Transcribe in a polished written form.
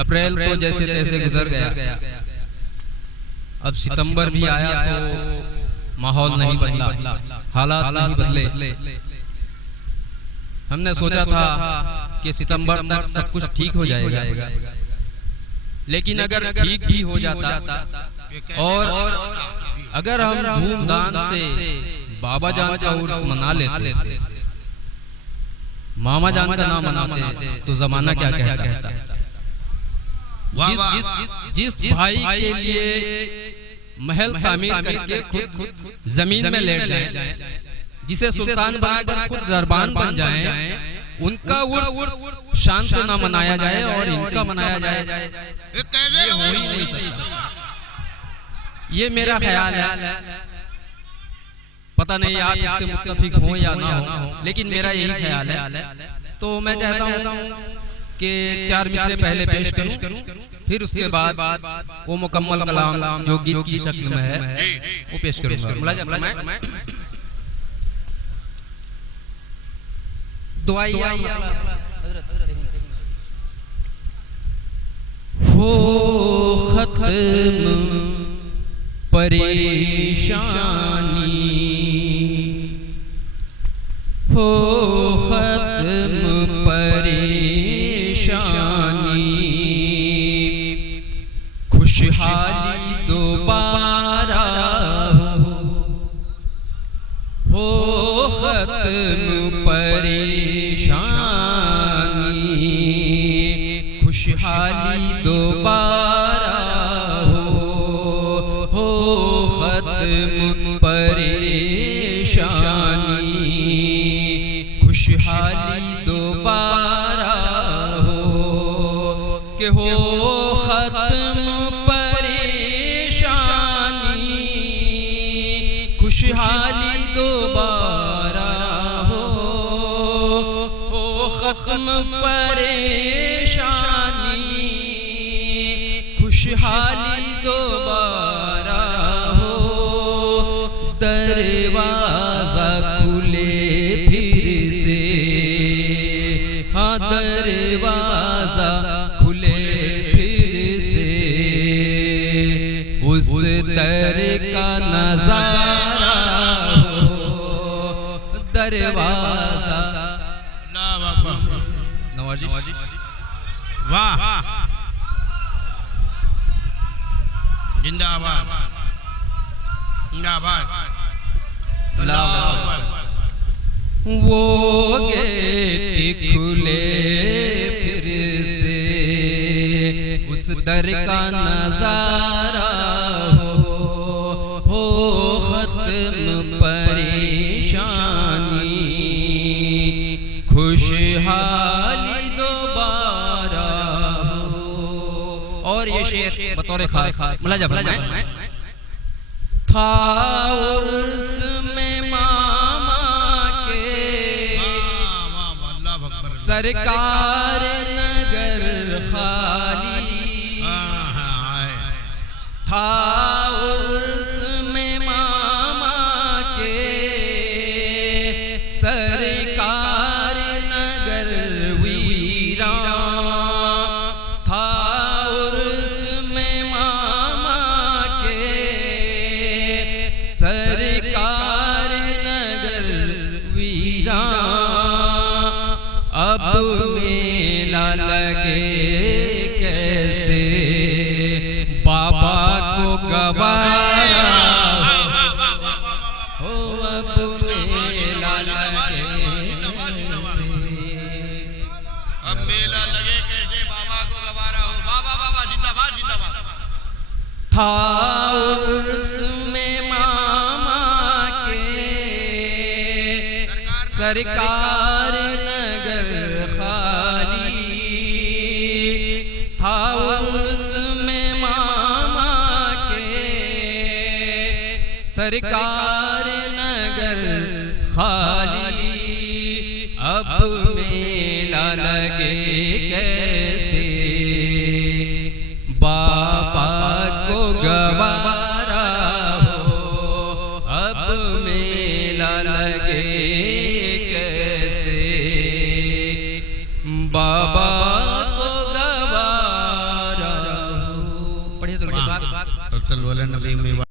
अप्रैल तो जैसे तैसे गुजर गया, अब सितंबर भी आया तो माहौल नहीं बदला, हालात नहीं बदले। हमने सोचा था कि सितंबर तक सब कुछ ठीक हो जाएगा, लेकिन अगर ठीक भी हो जाता और अगर हम धूमधाम से बाबा जान का उर्स मना लेते, मामा जान का नाम मनाते, तो जमाना क्या कहता। जिस भाई के लिए महल तामीर करके खुद जमीन में लेट जाए, जिसे सुल्तान बनाकर खुद दरबान बन जाए, उनका उर्स शान से ना मनाया जाए और इनका मनाया जाए, ये हो ही नहीं सकता। ये मेरा ख्याल है, पता नहीं आप इससे मुत्तफिक हो या ना हो, लेकिन मेरा यही ख्याल है। तो मैं चाहता हूँ कि 4 मिसरे पहले पेश करूं, फिर उसके बाद वो मुकम्मल कलाम जो गीत की शक्ल में है वो पेश करूंगा। दुआइया हो खत्म परेशानी, हो खत्म परेशानी, खुशहाली दोबारा हो खत्म परेशानी, खुशहाली दोबारा हो खत्म परेशानी, खुशहाली दोबारा हो कि हो खत्म परेशानी, खुशहाली दोबारा हो खत्म परेशानी, खुशहाली दोबारा हो। दरवाजा खुले फिर से, हाँ दरवाजा खुले फिर से, उस दर का नजारा हो। दरवाजा नवाजी वाह, जिंदाबाद जिंदाबाद। वो गेट खुले फिर से, उस दर का नजारा हो खत्म परेशानी, खुशहाली दोबारा हो। और ये शेर बतौर खास मुलाजा फरमाएं। था उर्स में मामा के सरकार नगर खाली, था उर्स में मामा के सरकार नगर वीरान, था उर्स में मामा के सरकार नगर वीरान। अब मेला लगे कैसे बाबा को गवारा हो, अब मेला लगे, अब मेला लगे कैसे बाबा को गवारा हो। बाबा बाबा जिंदाबाद जिंदाबाद। था उर्स में मामा के सरकार नगर खाली, था उर्स में मामा के सरकार नगर खाली। अब मेला लगे कैसे बाबा को गवारा हो, अब मेला लगे कैसे बाबा को गवारा सल्लल्लाहु अलैहि नबी में